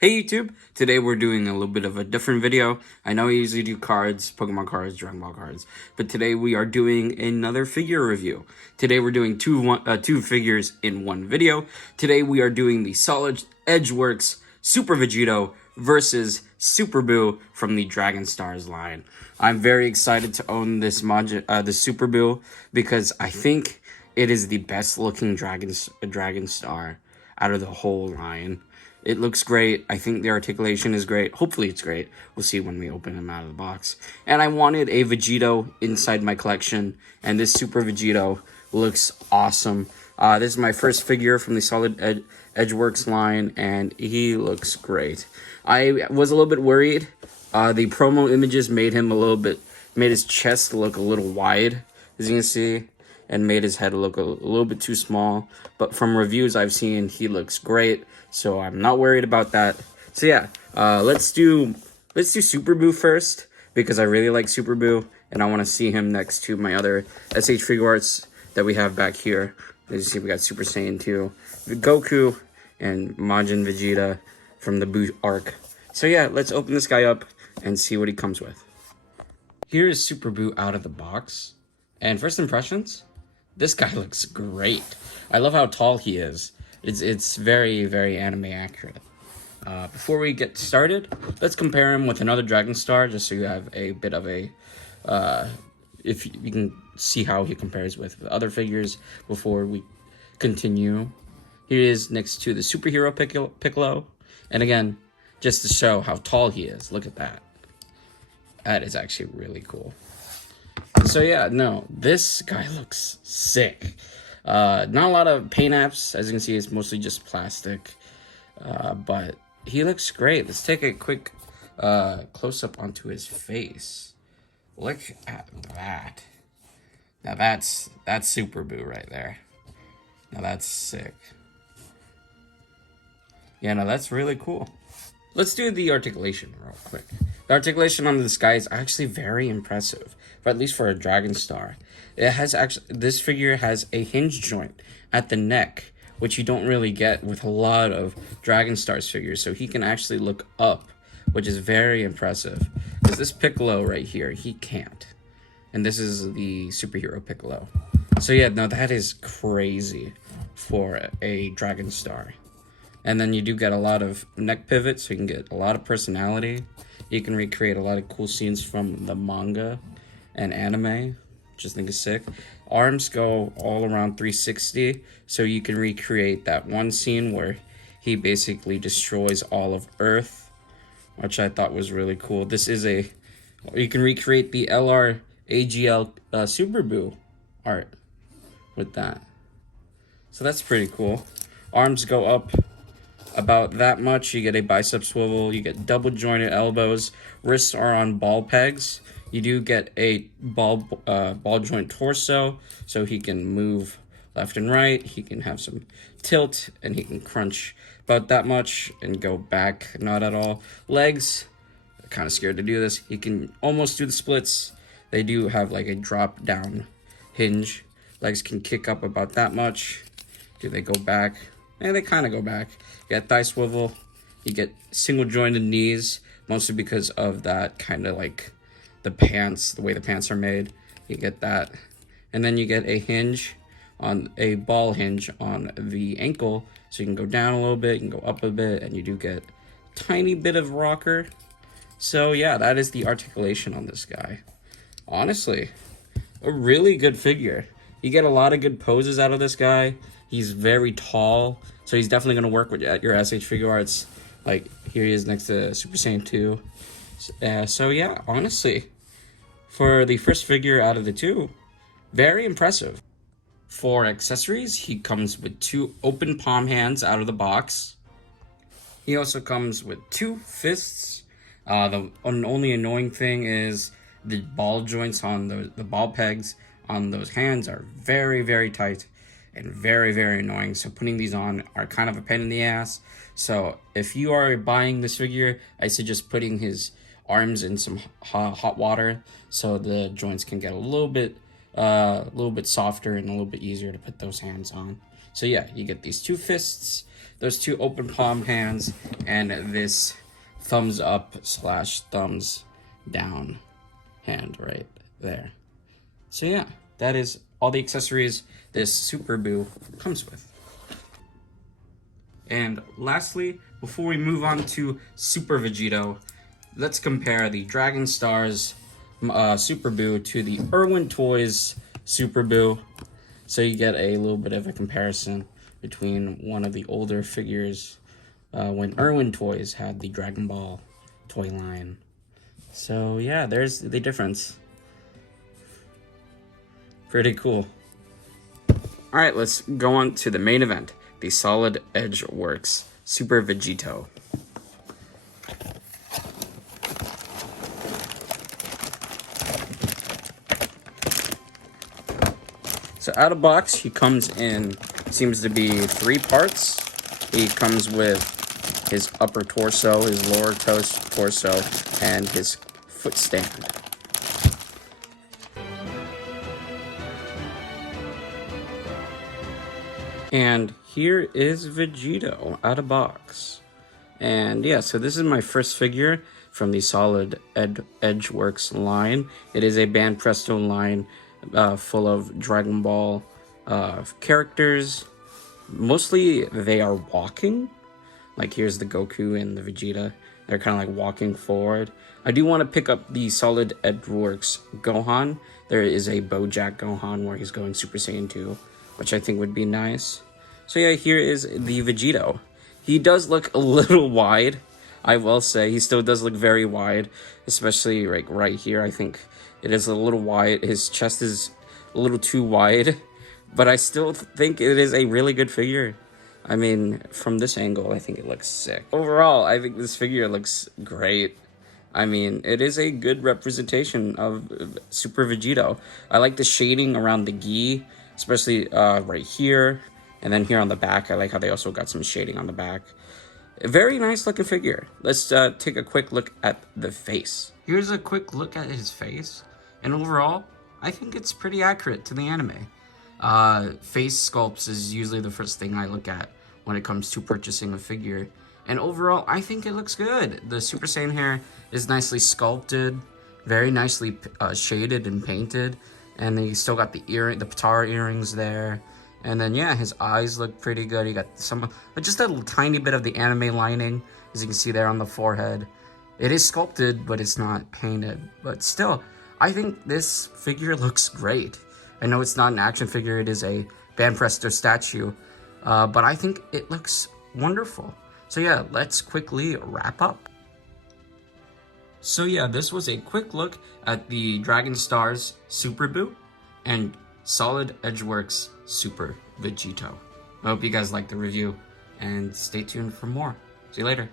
Hey YouTube! Today we're doing a little bit of a different video. I know I usually do cards, Pokemon cards, Dragon Ball cards, but today we are doing another figure review. Today we're doing two figures in one video. Today we are doing the Solid Edgeworks Super Vegito versus Super Boo from the Dragon Stars line. I'm very excited to own this the Super Boo because I think it is the best looking Dragon Star out of the whole line. It looks great. I think the articulation is great. Hopefully it's great. We'll see when we open him out of the box. And I wanted a Vegito inside my collection, and this Super Vegito looks awesome. This is my first figure from the Solid Edgeworks line, and he looks great. I was a little bit worried. The promo images made his chest look a little wide, as you can see, and made his head look a little bit too small. But from reviews I've seen, he looks great, so I'm not worried about that. So yeah, let's do Super Boo first, because I really like Super Boo, and I want to see him next to my other SH Figure Arts that we have back here. As you see, we got Super Saiyan 2, Goku, and Majin Vegeta from the Boo arc. So yeah, let's open this guy up and see what he comes with. Here is Super Boo out of the box, and first impressions, this guy looks great. I love how tall he is. It's very, very anime accurate. Before we get started, let's compare him with another Dragon Star, just so you have a bit of a, if you can see how he compares with other figures before we continue. Here he is next to the Superhero Piccolo. And again, just to show how tall he is, look at that. That is actually really cool. So yeah, no, this guy looks sick. Not a lot of paint apps, as you can see, it's mostly just plastic. But he looks great. Let's take a quick close-up onto his face. Look at that. Now that's Super Boo right there. Now that's sick. Yeah, no, that's really cool. Let's do the articulation real quick. The articulation on this guy is actually very impressive, at least for a Dragon Star. This figure has a hinge joint at the neck, which you don't really get with a lot of Dragon Stars figures, so he can actually look up, which is very impressive. Because this Piccolo right here, he can't. And this is the Superhero Piccolo. So yeah, no, that is crazy for a Dragon Star. And then you do get a lot of neck pivots, so you can get a lot of personality. You can recreate a lot of cool scenes from the manga and anime, which I think is sick. Arms go all around 360, so you can recreate that one scene where he basically destroys all of Earth, which I thought was really cool. You can recreate the LR AGL Super Boo art with that. So that's pretty cool. Arms go up about that much. You get a bicep swivel, you get double jointed elbows, wrists are on ball pegs. You do get a ball joint torso, so he can move left and right. He can have some tilt, and he can crunch about that much and go back, not at all. Legs, kind of scared to do this. He can almost do the splits. They do have like a drop down hinge. Legs can kick up about that much. Do they go back? And they kind of go back. You get thigh swivel. You get single jointed knees, mostly because of that kind of like the way the pants are made. You get that. And then you get a ball hinge on the ankle, so you can go down a little bit, you can go up a bit, and you do get a tiny bit of rocker. So yeah, that is the articulation on this guy. Honestly, a really good figure. You get a lot of good poses out of this guy. He's very tall, so he's definitely going to work with your SH Figure Arts. Like, here he is next to Super Saiyan 2. So yeah, honestly, for the first figure out of the two, very impressive. For accessories, he comes with 2 open palm hands out of the box. He also comes with 2 fists. The only annoying thing is the ball joints on the ball pegs on those hands are very, very tight and very, very annoying. So putting these on are kind of a pain in the ass. So if you are buying this figure, I suggest putting his arms in some hot water so the joints can get a little bit softer and a little bit easier to put those hands on. So yeah, you get these 2 fists. those two open palm hands and this thumbs up slash thumbs down hand right there. So yeah, that is all the accessories this Super Boo comes with. And lastly, before we move on to Super Vegito, let's compare the Dragon Stars Super Boo to the Irwin Toys Super Boo. So you get a little bit of a comparison between one of the older figures when Irwin Toys had the Dragon Ball toy line. So yeah, there's the difference. Pretty cool. Alright, let's go on to the main event, the Solid Edge Works Super Vegito. So out of box, he comes in, seems to be 3 parts. He comes with his upper torso, his lower torso, and his foot stand. And here is Vegito out of box. And yeah, so this is my first figure from the Solid Edge Works line. It is a Band Presto line full of Dragon Ball characters. Mostly they are walking. Like here's the Goku and the Vegeta. They're kind of like walking forward. I do want to pick up the Solid Edge Works Gohan. There is a Bojack Gohan where he's going Super Saiyan 2, which I think would be nice. So yeah, here is the Vegito. He does look a little wide, I will say. He still does look very wide, especially like right here. I think it is a little wide. His chest is a little too wide, but I still think it is a really good figure. I mean, from this angle, I think it looks sick. Overall, I think this figure looks great. I mean, it is a good representation of Super Vegito. I like the shading around the gi, especially right here. And then here on the back, I like how they also got some shading on the back. A very nice looking figure. Let's take a quick look at the face. Here's a quick look at his face. And overall, I think it's pretty accurate to the anime. Face sculpts is usually the first thing I look at when it comes to purchasing a figure. And overall, I think it looks good. The Super Saiyan hair is nicely sculpted, very nicely shaded and painted. And then you still got the Patara earrings there. And then yeah, his eyes look pretty good. You got just a tiny bit of the anime lining, as you can see there on the forehead. It is sculpted, but it's not painted. But still, I think this figure looks great. I know it's not an action figure, it is a Band Presto statue, but I think it looks wonderful. So yeah, let's quickly wrap up. So yeah, this was a quick look at the Dragon Stars Super Boo and Solid Edge Works Super Vegito. I hope you guys liked the review, and stay tuned for more. See you later.